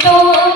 তো